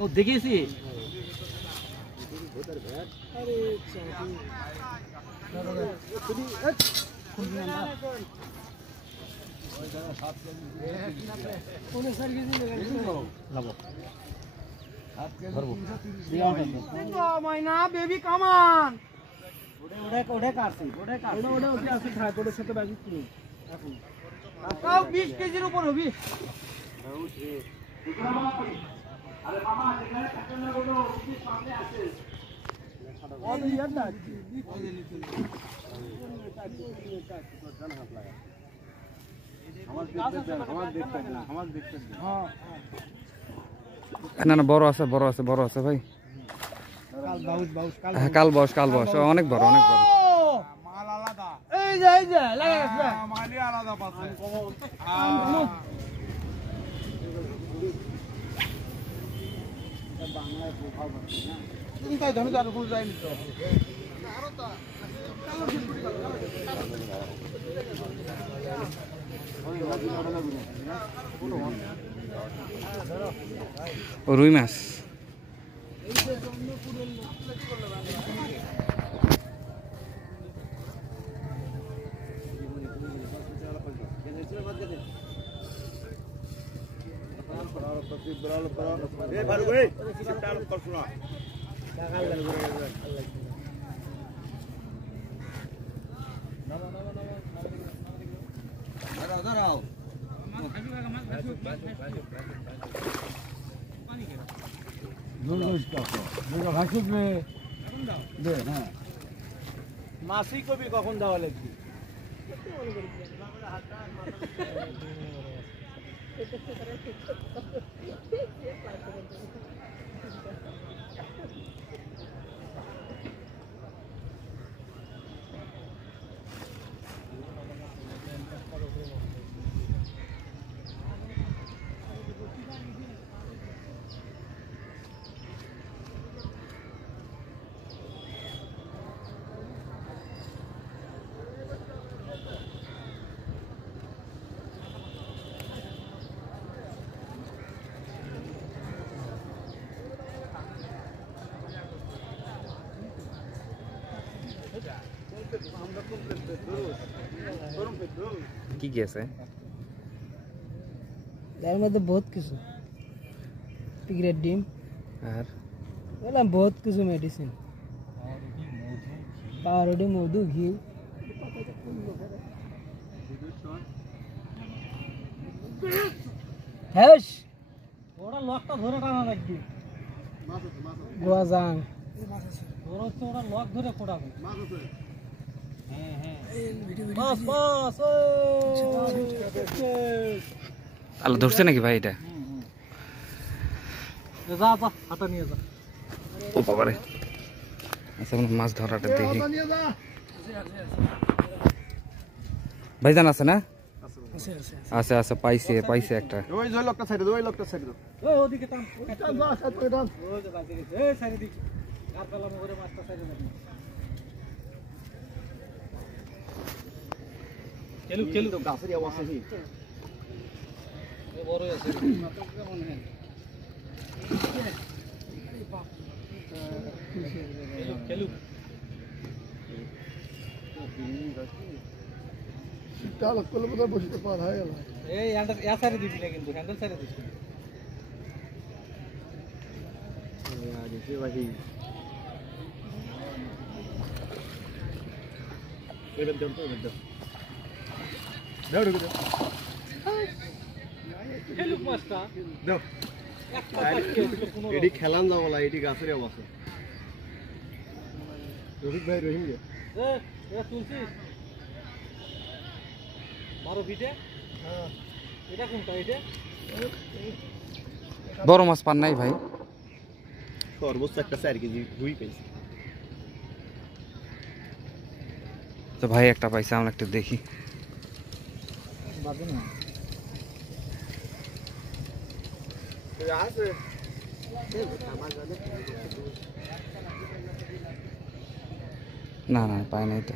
ও দেখেছি মাইনা বেবি কামান ওটা কাটছি ওটা ওটার সাথে বাকি কি এখন তাও 20 কেজির উপর হবে আরে মামা এখানে কাটনা গুলো কি সামনে আছে ওই ইয়ার না না না বড় আছে ভাই কাল বাউস অনেক বড় মাল আলাদা এই যে লাগা গেছে মালই আলাদা পাচ্ছে বাংলায় প্রভাব আছে না তুমি তাই ধরে আর ফুল যায়নি তো আরো তো কালো ঝুড়ি রুই মাছ মাসি কবি কখন দেওয়া লাগবে কি গেছে এর মধ্যে বহুত কিছু পিগরেট ডিম আর বললাম বহুত কিছু মেডিসিন পাউরুটি মধু ঘি হ্যাঁ ওরা লকটা ধরে টানা লাগবে গোয়া যাং ওরা তো ওরা লক ধরে ফোটাবে আলো ধরছে নাকি ভাই এটা যা হাতা নিয়ে যা ও বাবারে আচ্ছা মাছ ধরাটা দেখি ভাইজান আছে না আছে পাইছে একটা ওই যে লোকটা সাইডে দাও ওই ওদিকে টান যা সাইডে টান ওই যে বাকি এই সাইডে দিক আর কালাম করে মাছটা সাইডে দাও কেলু তো গাছের আওয়াজ আছে এ বড় আছে কেমন হয় কেলু চাল করলে বোধহয় বসতে পার হয়ে গেল এই এ সাইডে দিবি না কিন্তু হ্যান্ডেল সাইডে দিবি দেখি ভাই এবার দাও কেলু মাছটা দাও এডি খেলান যাবলা এডি গাছের অবস্থা রোহিত ভাই রহিম গে এ তুলছিস মারো বিটে হ্যাঁ এটা কোনটা এটা বড় মাছ পান নাই ভাই সর্বোচ্চ একটা 4 কেজি রুই পাইছি তো ভাই একটা পাইছে আমরা একটু দেখি না না পাই নাই তো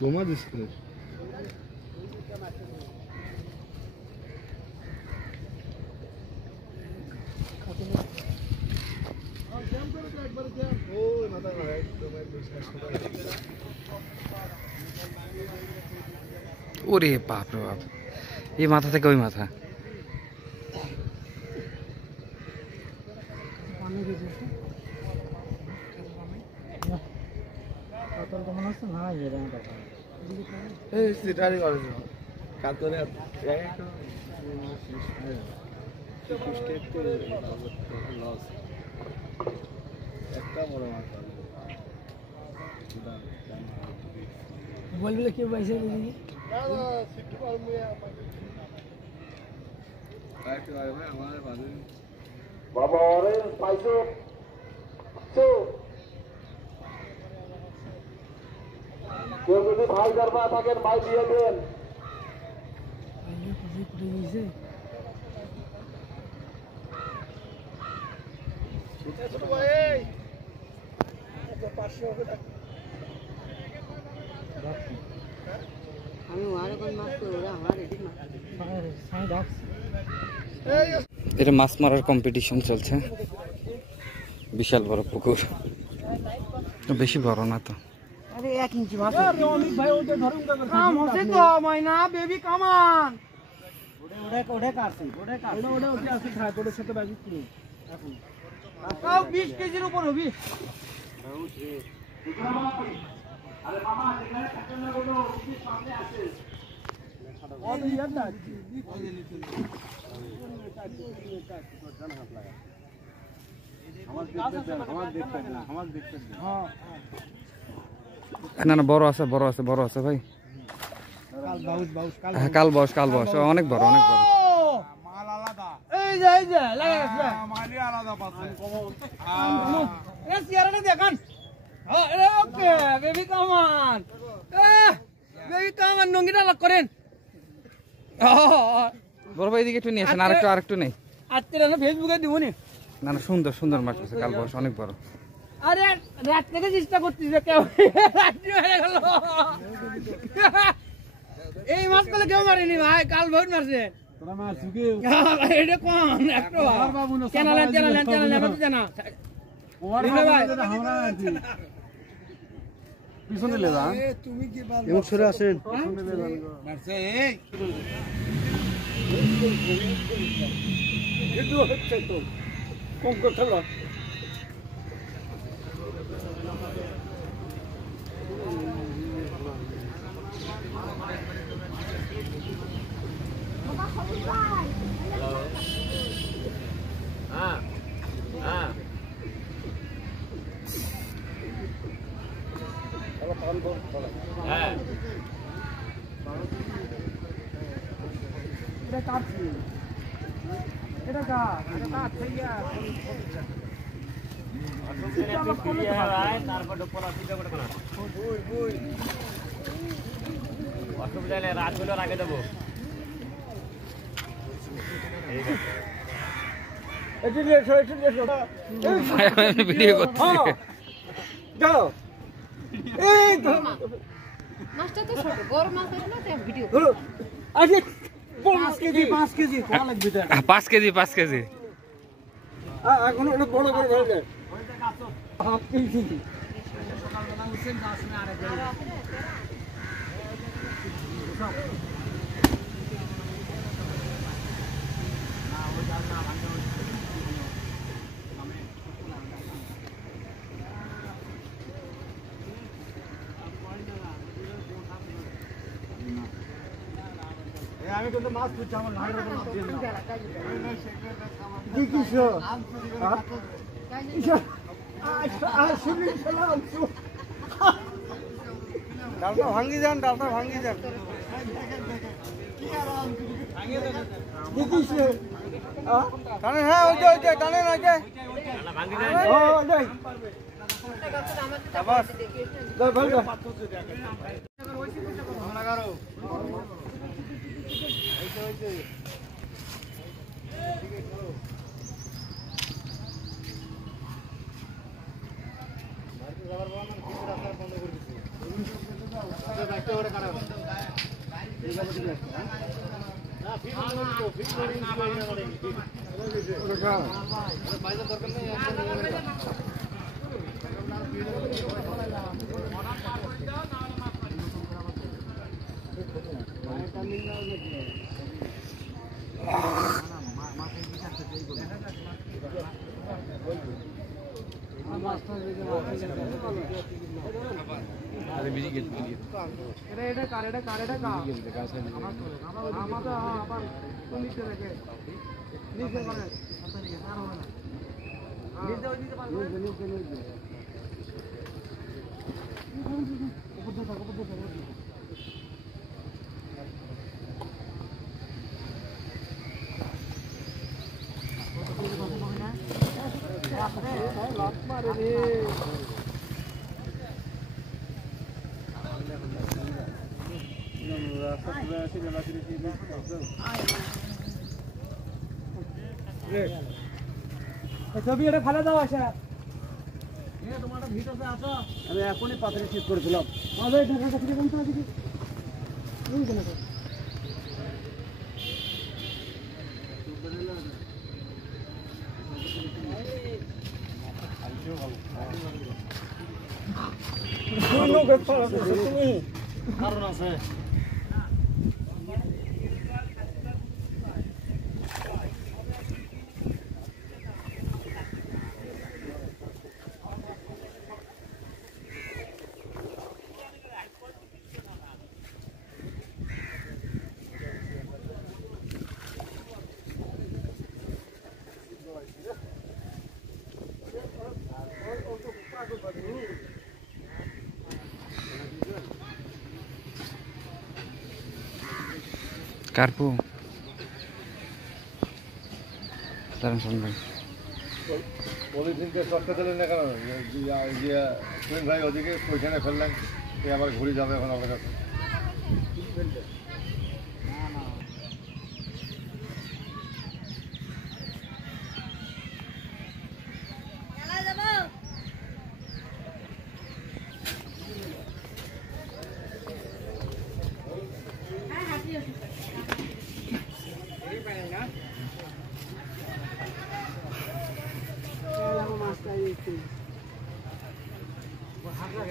তোমার দিস ওরে বাপ রে বাপ এই মাথা থেকে ওই মাথা বলবলে কেউ পাইছে বুঝি বাবা অরেঞ্জ পাইছো কেউ যদি ভাই দরবা থাকেন ভাই দিয়ে দেন এটা মাছ মারার কম্পিটিশন চলছে বিশাল বড় পুকুর বেশি বড় না তো আরে 1 ইঞ্চি মাছ অমিত ভাই ওটা ধরুন কাম হচ্ছে তো ময়না বেবি কামান ওটা কাটছি ওটা ওটা আছে খায় ওটার সাথে বাজি পুরো এখন তাও 20 কেজির উপর হবে আরে মামা এখানে থাকেন না কোনো সামনে আছে ও ইয়ার না আমার দেখতে হ্যাঁ না না বড় আছে ভাই হ্যাঁ কাল বাউস অনেক বড় মাল আলাদা এই যে লাগা গেছে মালই আলাদা পাচ্ছে এ সিয়ারাটা দেখেন আরে ওকে বেবি কামান নঙ্গিটা লক করেন বড় ভাই এদিকে একটু নিয়ে আসেন আরেকটু নেই আজকে না ফেসবুকে দিব নি না না সুন্দর মাছ আছে কাল বাউস অনেক বড় আরে রাত থেকে চেষ্টা করতেছে কেউ রাত্রি হয়ে গেল এই মাছ গুলো কেউ মারেনি ভাই কাল বহুত মারছে তোরা মারছিস কি এটা কোন একটু চ্যানেল তো জানা ভাই আমরা আছি পিছনে লে যান তুমি কি বল এমন সরে আসেন পিছনে লে যান মারছে এই একটু হচ্ছে তো কম করতে হবে রাতগুলো রাখে দেবো ভিডিও করতেছি মাছটা তো ছোট বড় মাছ আছে না তাই ভিডিও আরে 5 কেজি কোয়া লাগবে এটা 5 কেজি এখন ওটা বড় করে ধরবে হাফ কেজি আমি কিন্তু মাছ খুঁজছি আমার ভাইয়ের মাছ দিয়ে কি কিসো ডালটা ভাঙ্গি যান টানে হ্যাঁ ওই যে টানে না ছবি এটা ফেলে দাও আসা তোমার ভিতরে আসো আমি এখনই পাথরে ঠিক করে দিলাম ঢাকা থেকে কোন দিকে কারণ আছে কার্পু দাঁড়ান শুনবেন পলিথিনকে সস্তা দিলেন না কেন? ভাই ওদিকে ওইখানে ফেললেন, আবার ঘুরে যাবে এখন আপনার কাছে।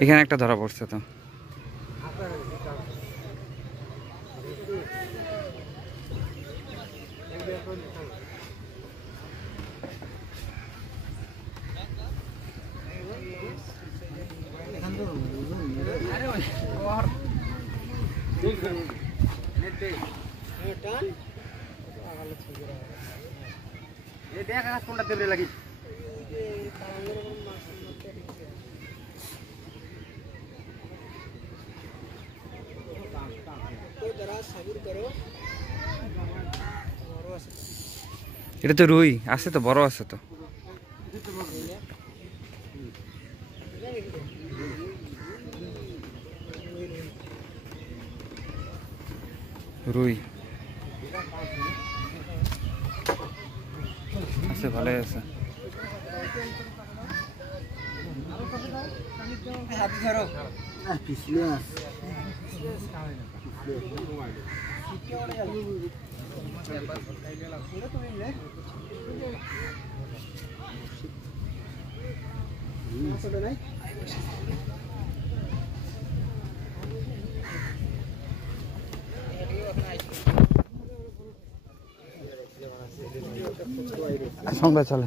এখানে একটা ধরা পড়ছে তো দেখ কোনটা দেবে লাগি এটা তো রুই আছে তো, বড় আছে তো। রুই আছে, ভালোই আছে। সংবাদ চলে।